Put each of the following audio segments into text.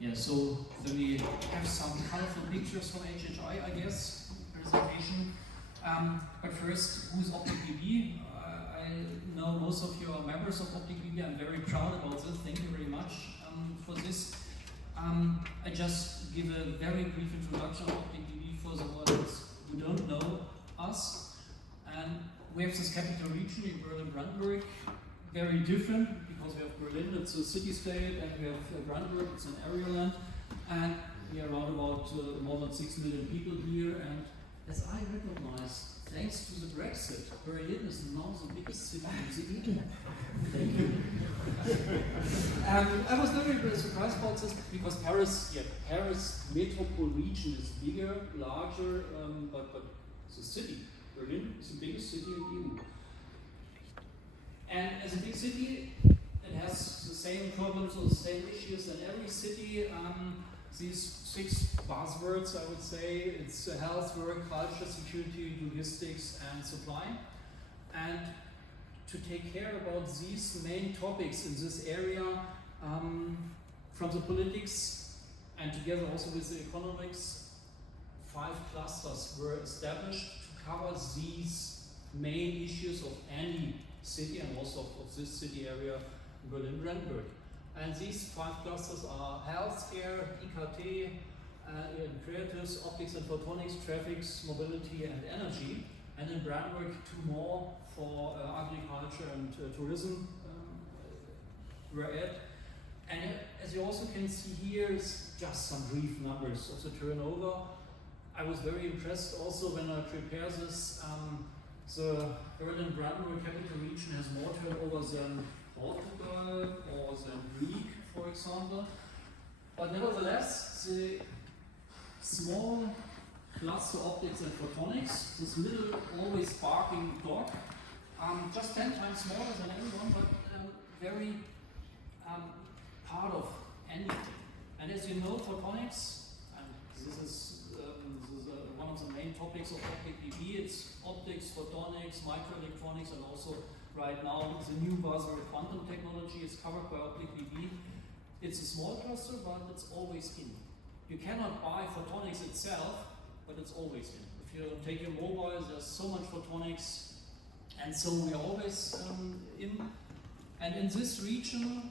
Yeah, so we have some colorful pictures from HHI, I guess, presentation. But first, who's OpTecBB? I know most of you are members of OpTecBB. I'm very proud about this. Thank you very much for this. I just give a very brief introduction of OpTecBB for the ones who don't know us. And we have this capital region in Berlin-Brandenburg, very different because we have Berlin, it's a city-state, and we have Brandenburg, it's an area land, and we are around about more than 6 million people here. And as I recognize, thanks to the Brexit, Berlin is now the biggest city in the EU. Thank you. I was very surprised about this because Paris metropole region is bigger, larger, but the city, Berlin, is the biggest city in the EU. And as a big city, it has the same problems or the same issues in every city. These 6 buzzwords, I would say, it's health, work, culture, security, logistics, and supply. And to take care about these main topics in this area, from the politics and together also with the economics, 5 clusters were established to cover these main issues of any city and also of this city area, Berlin-Brandenburg. And these 5 clusters are healthcare, IKT, creatives, optics and photonics, traffics, mobility and energy. And in Brandenburg, 2 more for agriculture and tourism were added. And as you also can see here, is just some brief numbers of the turnover. I was very impressed also when I prepared this. The Berlin-Brandenburg capital region has more turnover than Portugal or than Greek, for example. But nevertheless, the small cluster optics and photonics, this middle always barking dog, just 10 times smaller than anyone, but very part of anything. And as you know, photonics, and this is one of the main topics of OpTecBB, it's optics, photonics, microelectronics, and also right now the new buzzword quantum technology is covered by OpTecBB. It's a small cluster, but it's always in. You cannot buy photonics itself, but it's always in. If you take your mobile, there's so much photonics, and so we are always in. And in this region,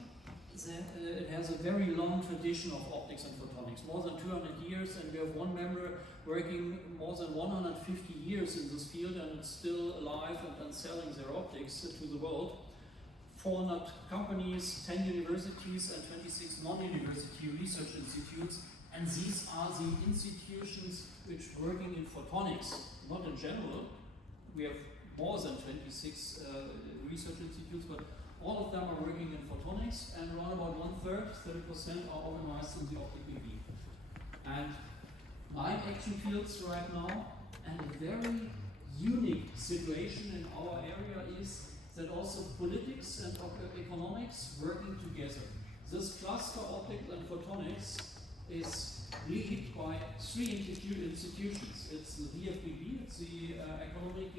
it has a very long tradition of optics and photonics, more than 200 years, and we have one member working more than 150 years in this field, and it's still alive and selling their optics to the world. 400 companies, 10 universities, and 26 non-university research institutes, and these are the institutions which are working in photonics, not in general. We have more than 26 research institutes, but all of them are working in photonics, and around about 1/3, 30% are organized in the OpTecBB. And 9 action fields right now, and a very unique situation in our area is that also politics and economics working together. This cluster, optics and photonics, is led by 3 institutions. It's the VFBB, it's the Economic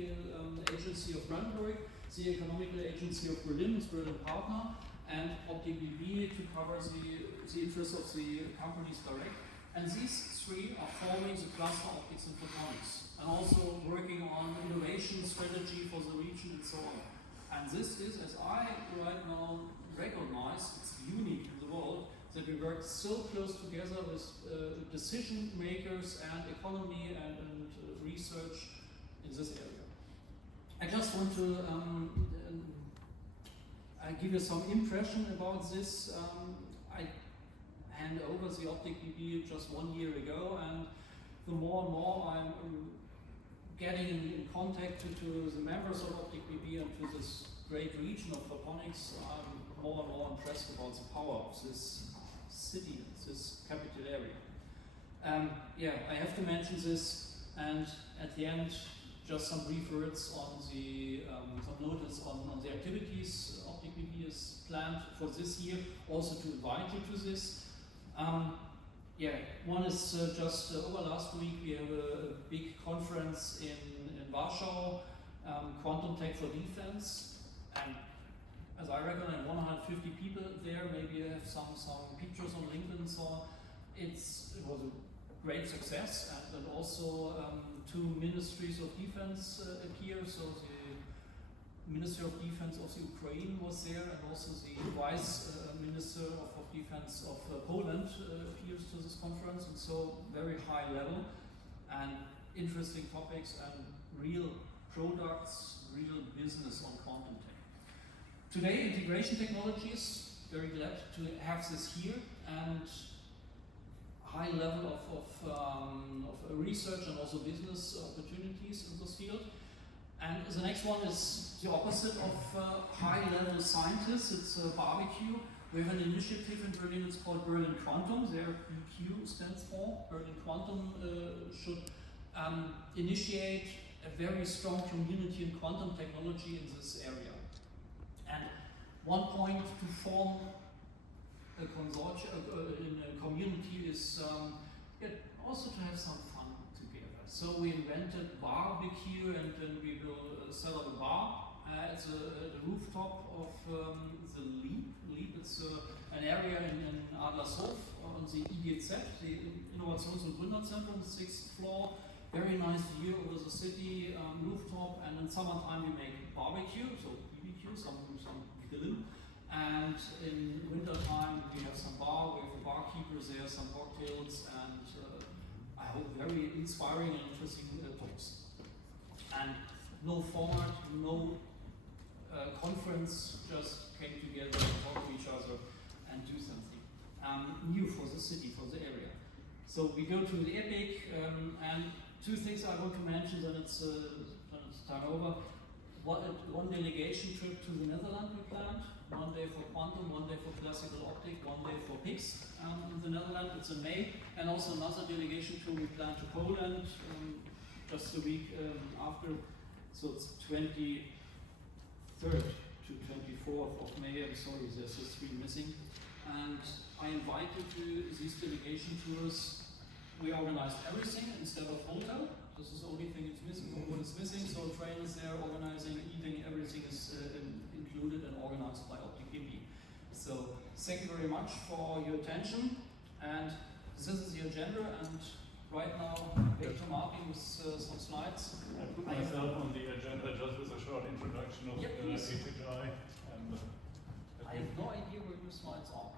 Agency of Brandenburg, the Economic Agency of Berlin, it's Berlin partner, and OpTecBB to cover the interests of the companies direct. And these 3 are forming the cluster optics and photonics, and also working on innovation strategy for the region and so on. And this is, as I right now recognize, it's unique in the world, that we work so close together with decision makers and economy and research in this area. I just want to give you some impression about this. I hand over the OpTecBB just 1 year ago, and the more and more I'm getting in contact to the members of OpTecBB and to this great region of photonics, I'm more and more impressed about the power of this city, this capital area. I have to mention this, and at the end, just some brief words on the some notice on the activities OpTecBB is planned for this year, also to invite you to this. One is just over last week we have a big conference in Warsaw, Quantum Tech for Defense, and as I reckon, 150 people there. Maybe you have some pictures on LinkedIn and so on. it was a great success, and also two ministries of defense appear. So the Minister of Defense of the Ukraine was there, and also the Vice Minister of Defense of Poland appears to this conference, and so very high level and interesting topics and real products, real business on quantum tech. Today, integration technologies, very glad to have this here, and high level of research and also business opportunities in this field. And the next one is the opposite of high-level scientists. It's a barbecue. We have an initiative in Berlin, it's called Berlin Quantum. There BQ stands for. Berlin Quantum should initiate a very strong community in quantum technology in this area. And one point to form a consortium in a community is also to have some fun together. So we invented barbecue, and then we will set up a bar at the rooftop of the LEAP. It's an area in Adlershof on the IGZ, the Innovations- und Gründerzentrum, 6th floor. Very nice view over the city, rooftop, and in summertime we make barbecue, so BBQ, some grilling. And in wintertime we have some bar, we have the barkeepers there, some cocktails, and I hope very inspiring and interesting talks. And no format, no conference, just came together, talk to each other, and do something new for the city, for the area. So we go to the EPIC, and two things I want to mention, then it's time over. One delegation trip to the Netherlands we planned, 1 day for quantum, 1 day for classical optic, 1 day for PICs in the Netherlands, it's in May, and also another delegation tour we planned to Poland just a week after, so it's 23rd to 24th of May, I'm sorry, there's a 3 missing, and I invite you to these delegation tours. We organized everything instead of hotel. This is the only thing it's missing. What is missing? So train is there, organizing, eating, everything is included and organized by OpTecBB. So thank you very much for your attention. And this is the agenda. And right now, back to Martin with some slides. I put myself on the agenda just with a short introduction of HHI. And I have no idea where your slides are.